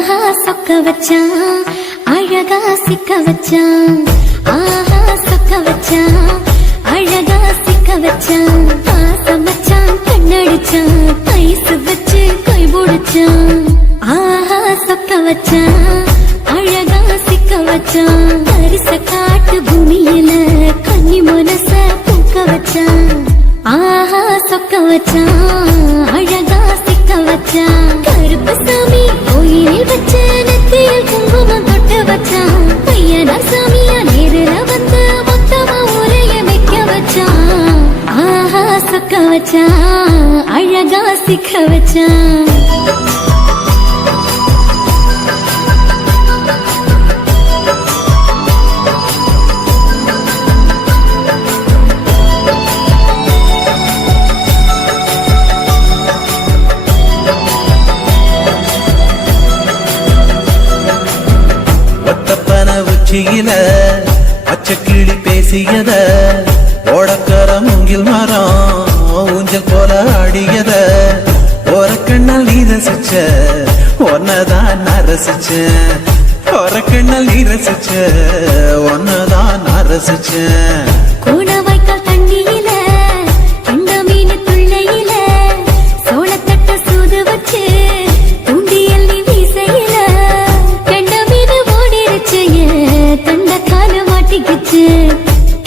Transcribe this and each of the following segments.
ஆஹா சொக்க வச்சான் அழகா சிக்க வச்சான். ஆஹா சொக்க வச்சான் அழகா சிக்க வச்சான். பாசம் வச்சான் கண்ணடிச்சான் ஐசு வச்சு கை போடுச்சான். ஆஹா சொக்க வச்சான் அழகா சிக்க வச்சான். பரிச காட்டு பூமியில கன்னி மனச பூக்க வச்சான். ஆஹா சொக்க வச்சான் அழகா சிக்க வச்சான். கருப்பு சாமி கோயிலில் வச்ச நெத்தியில் குங்குமம் தொட்டு வச்சான். பையனா சாமியா நேரில வந்து மொத்தமா ஊரைய வைக்க வச்சான். ஆஹா சொக்க வச்சான் அழகா சிக்க வச்சான். உச்சியில பச்சை கிளி பேசியத ஓடக்கர மூங்கில் மரம் ஊஞ்சல் போல ஆடியத ஒரு கண்ணால் நீ ரசிச்ச ஒன்னதான் நான் ரசிச்சேன். ஒரு கண்ணால் நீ ரசிச்ச ஒன்னதான் நான் ரசிச்சேன். கூட வைக்கால் தண்ணியில கண்ட மீன் துள்ளையில சோளத்தட்ட சூது வச்சு தூண்டியல் நீ வீசையில கண்ட மீன் ஓடிருச்சு தண்ட கால மாட்டிக்கிச்சு.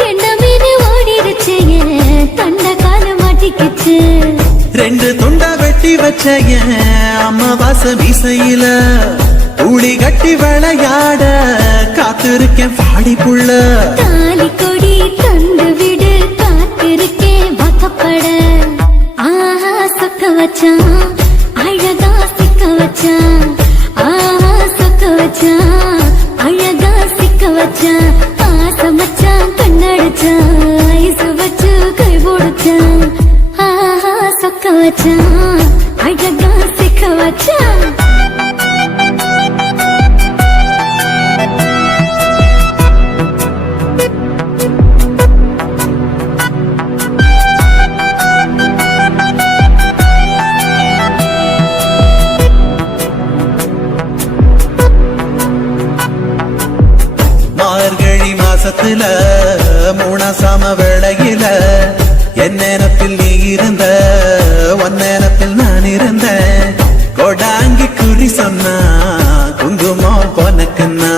கெண்ட மீன் ஓடிருச்சு தண்ட கால மாட்டிக்கிச்சு. ரெண்டு துண்டா வெட்டி வச்ச அம்மா வாச வீசையில ஊழி கட்டி விளையாட காத்திருக்கேன் பாடி புள்ள. தாலி கொடி தந்து விடு காத்திருக்கேன் வாக்கப்பட. ஆஹா சொக்க வச்சான் அழகா சிக்க வச்சான். ஆஹா சொக்க வச்சான் அழகா சிக்க வச்சான். பாசம் வச்சான் கண்ணடிச்சான் ஐசு வச்சு கை போடுச்சான். ஆஹா சொக்க வச்சான் அழகா சிக்க வச்சான். மார்கழி மாசத்துல மூணாசாம வேளையில என் நேரத்தில் நீ இருந்த ஒன் நேரத்தில் நான் இருந்தேன். கோடாங்கி குறி சொன்னா குங்குமம் போனக்குன்னா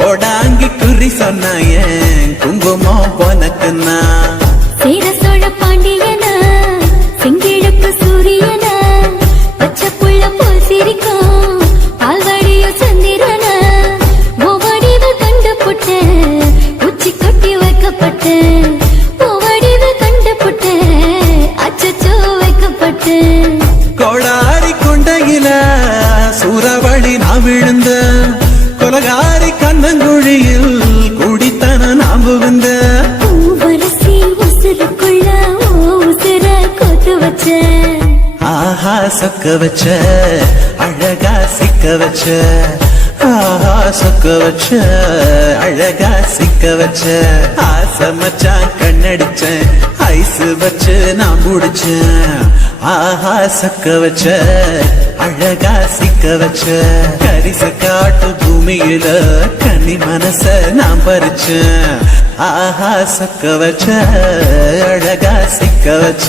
கோடாங்கி குறி சொன்னா ஏன் குங்குமம் போனக்குன்னா. சேர சோழ பாண்டியன செங்கிழக்கு சூரியன பச்சை புள்ள போல் சிரிக்கும் பால்வடியோ சந்திரன ஒவ்வொடிவு கண்டுபுட்ட உச்சி கொட்டி வைக்கப்பட்ட. ஒவ்வொடிவு கண்டுபுட்ட அச்சச்சோ வைக்கப்பட்ட. கோடாரி கொண்டையில சூறாவளி நான் விழுந்த கொலகாரி கண்ணங்குழியில் குடித்தன நாம் புகுந்த. பூவரசி உசுருக்குள்ள உசுர கொத்து வச்ச. ஆஹா சொக்க வச்ச அழகா சிக்க வச்ச. ஆஹா சொக்க வச்ச அழகா சிக்க வச்ச. ஆசை மச்சான் கண்ணடிச்சேன் ஐசு வச்சு நான் முடிச்சேன். ஆஹா சொக்க வச்ச அழகா சிக்க வச்ச. கரிச காட்டு பூமியில கன்னி மனச நான் பறிச்சேன். ஆஹா சொக்க வச்ச அழகா சிக்க வச்ச.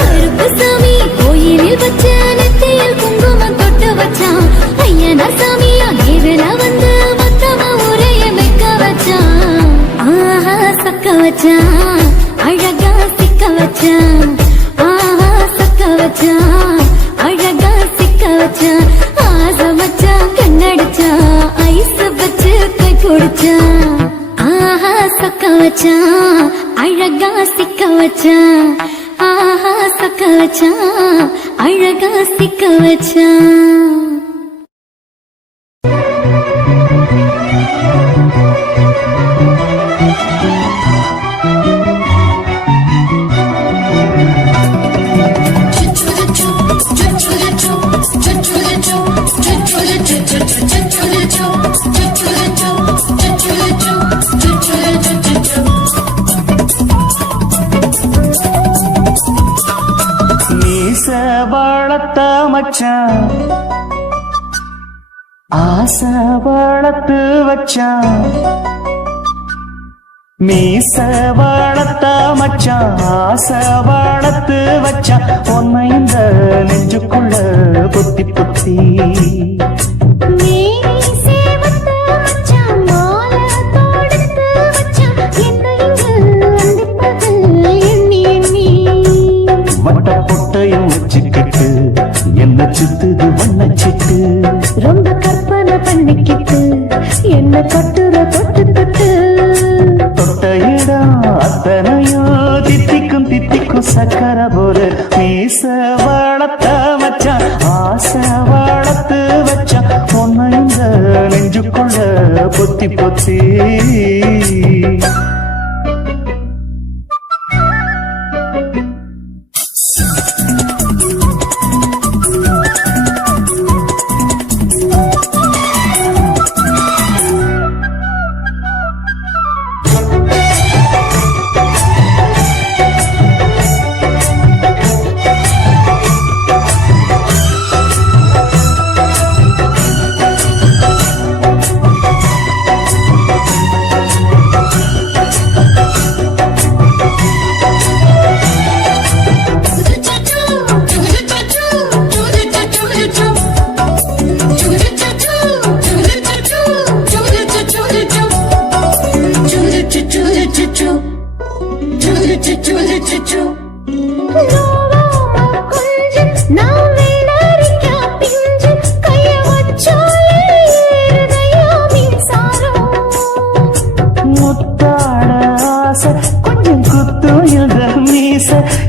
கருப்பு சாமி கோயிலில் வச்ச நெத்தியில் குங்குமம் தொட்டு வச்சான். ஐயனா சாமியா நேரில வந்து மொத்தமா ஊரைய வைக்க வச்சான். ஆஹா சொக்க வச்சான் அழகா சிக்க வச்சான். ஆஹா சொக்க வச்சான் அழகா சிக்க வச்சான். ஆசை வச்சான் கண்ணடிச்சான் ஐசு வச்சு கை குடிச்சான். ஆஹா சொக்க வச்சான் அழகா சிக்க வச்சான். ஆஹா சொக்க வச்சான் அழகா சிக்க வச்சான். மீச வளர்த்த மச்சான் ஆசை வளர்த்து வச்சான் மீச வளர்த்த மச்சான் ஆசை வளர்த்து வச்சான் உன்னை இந்த நெஞ்சுக்குள்ள பொத்தி பொத்தி வட்ட பொட்டையும் வச்சுக்கிட்டு என்ன சுத்துது வண்ண சிட்டு ரொம்ப கற்பனை பண்ணிக்கிட்டு என்ன கட்டுற தொட்டு தொட்டு தொட்ட இடம் அத்தனையோ தித்திக்கும் தித்திக்கும் சக்கர போல மீச வளர்த்த மச்சான் ஆசை வளர்த்து வச்சான் உன்னை இந்த நெஞ்சுக்குள்ள பொத்தி பொத்தி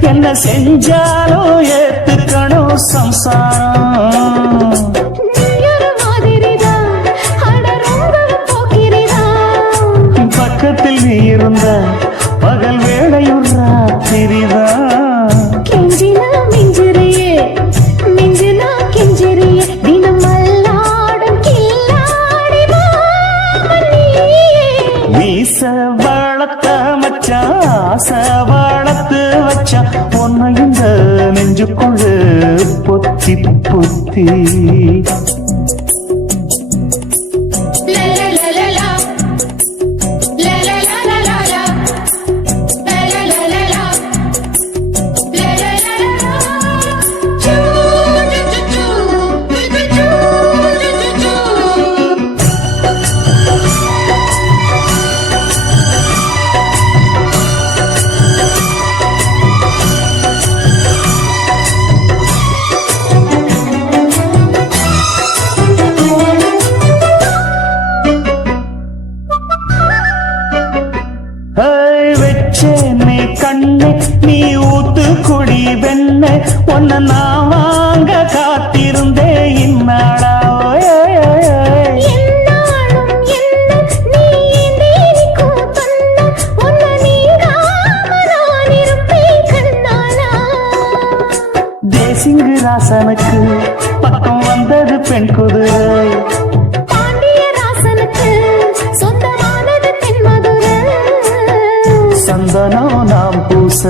என்ன செஞ்சாலும் ஏத்துக்கணும் சம்சாரம் பக்கத்தில் நீ இருந்த பகல் வேளையும் ராத்திரிதான் கெஞ்சினா மிஞ்சிறியே மிஞ்சினா கெஞ்சிறியே தினம் அல்லாடும் கில்லாடி மீச வளர்த்த மச்சான் ஆசை வளர்த்து வச்சான் உன்னை இந்த நெஞ்சுக்குள்ள பொத்தி பொத்தி வெச்சேனே கண்ணே நீ ஊத்து குடி வெண்ண உன்னை நான் வாங்க காத்திருந்தே இந்நாளா தேசிங்கு ராசனுக்கு பக்கம் வந்தது பெண் குதிரை சந்தனம் நாம் பூச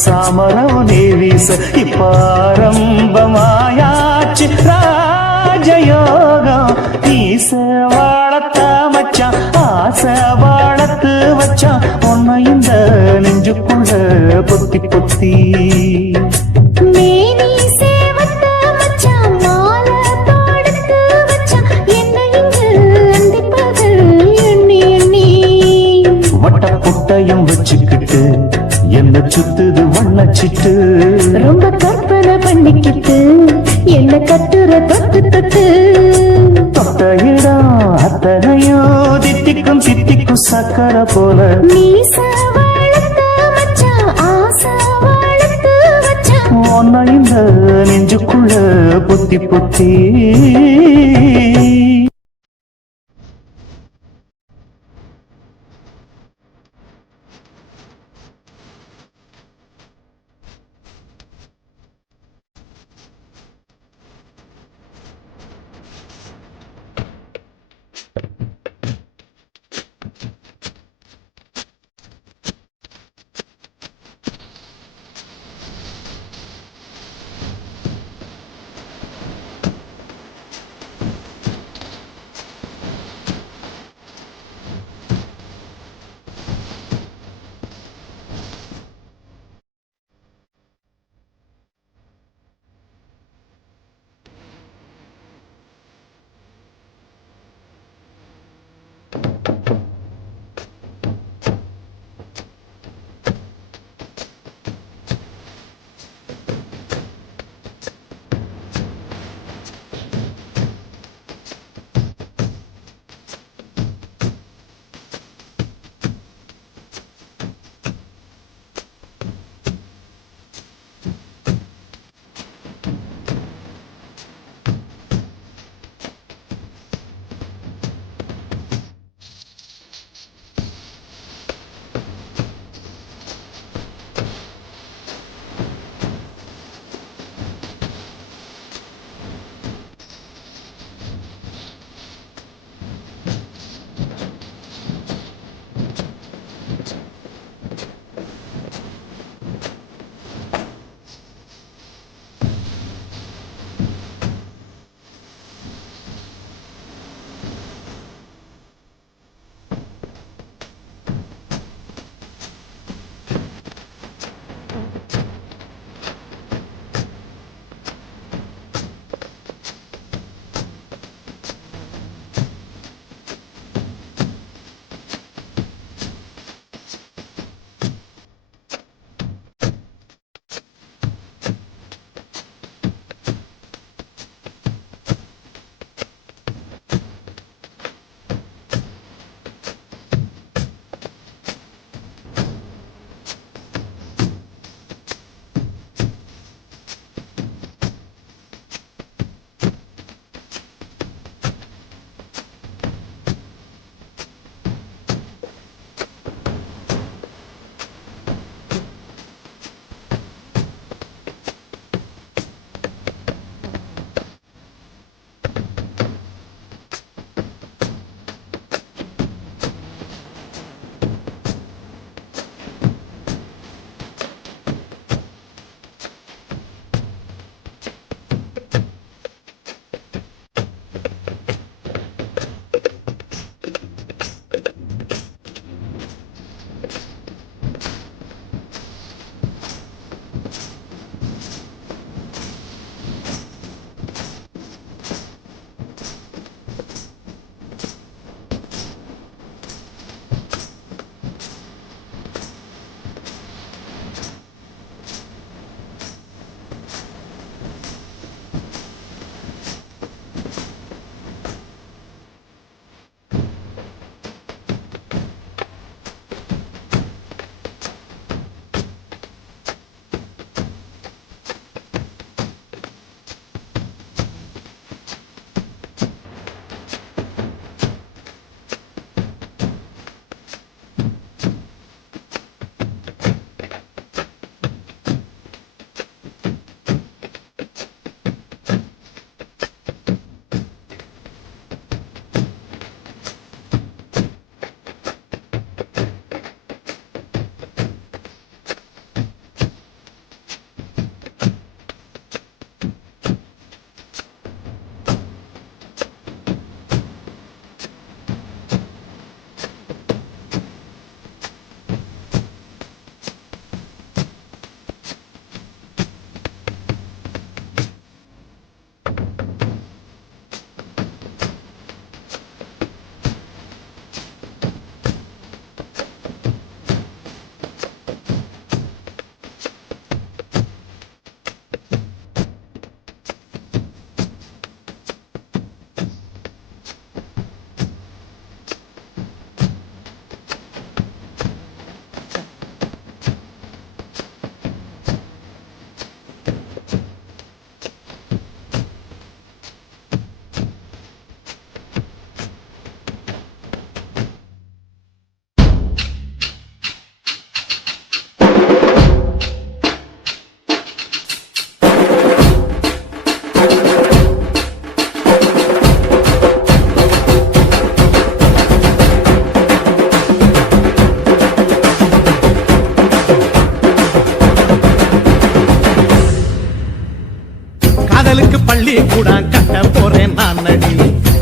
சாமரம் நீ வீச இப்பாரம்பமாயாச்சு ராஜயோகம் ஈச வாழத்த மச்சான் ஆசை வாழத்து வச்சான் உன்னை இந்த நெஞ்சுக்குள்ள பொத்தி பொத்தி புட்டையும் வச்சுக்கிட்டு என்ன சுத்துது வண்ணச்சிட்டு ரொம்ப கற்பனை பண்ணிக்கிட்டு என்ன கட்டுற தொட்டு தொட்டு தொட்ட இடம் அத்தனையோ தித்திக்கும் தித்திக்கும் சக்கர போல உன்னை இந்த நெஞ்சுக்குள்ள பொத்தி பொத்தி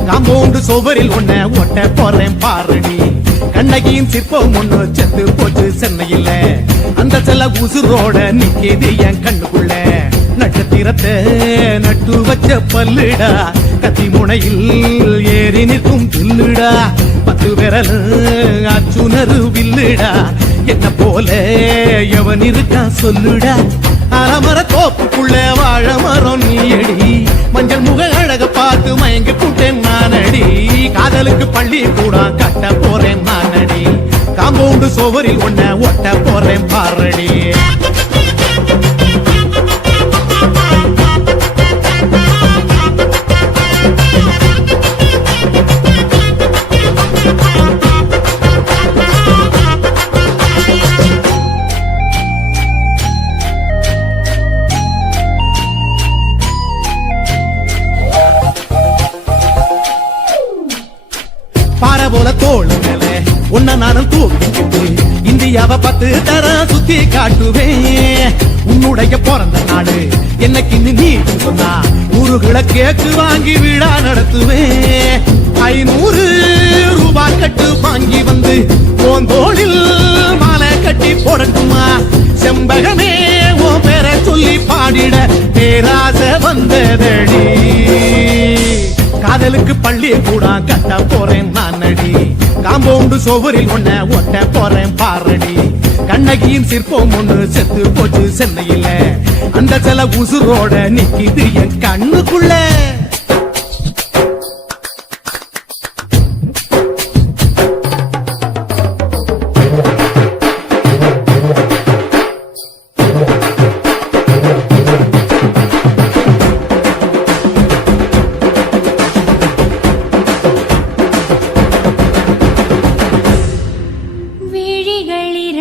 காம்பவுண்டு சுவரில் ஒன்ன ஒட்ட போறேன் பாருடி கண்ணகியின் சிற்பம் ஒண்ணு செத்து போச்சு சென்னையில அந்த செல்ல உசுரோட நிக்கிது என் கண்ணுக்குள்ள நட்சத்திரத்தை நட்டு வச்ச பல்லுடா கத்தி முனையில் ஏறி நிற்கும் தில்லுடா 10 விரல் அச்சுணரு வில்லுடா என்ன போல எவன் இருக்கா சொல்லுடா அலமர தோப்புக்குள்ள வாழ மரம் நீயடி மஞ்சள் முக அழக பார்த்து மயங்கி புட்டேன் நானடி காதலுக்கு பள்ளி கூட கட்ட போறேன் நானடி காம்பவுண்டு சுவரில் ஒன்ன ஒட்ட போறேன் பாரடி பாறை போல தோள் மேல உன்ன நானும் தூக்கிட்டு இந்தியாவை 10 தரம் சுத்தி காட்டுவேன் உன்னுடைய பிறந்த நாடு என்னைக்கு நீ சொன்னா ஊருகளை கேக்கு வாங்கி விழா நடத்துவேன் 500 ரூபாய் கட்டு வாங்கி வந்து போந்தோளில் மாலை கட்டி போடட்டுமா செம்பகமே உன் பேரை சொல்லி பாடிட பேராசை வந்ததடி காதலுக்கு பள்ளி கூட கட்ட போறேன் நானடி காம்பவுண்டு சுவரில் ஒன்ன ஒட்ட போறேன் பாரடி கண்ணகியின் சிற்பம் ஒண்ணு செத்து போச்சு சென்னையில அந்த சில உசுரோட நிக்கிது என் கண்ணுக்குள்ள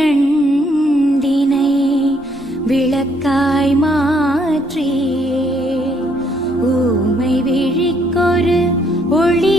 விழிகளிரண்டினை விளக்காய் மாற்றி ஊமை விழிக்கொரு ஒளி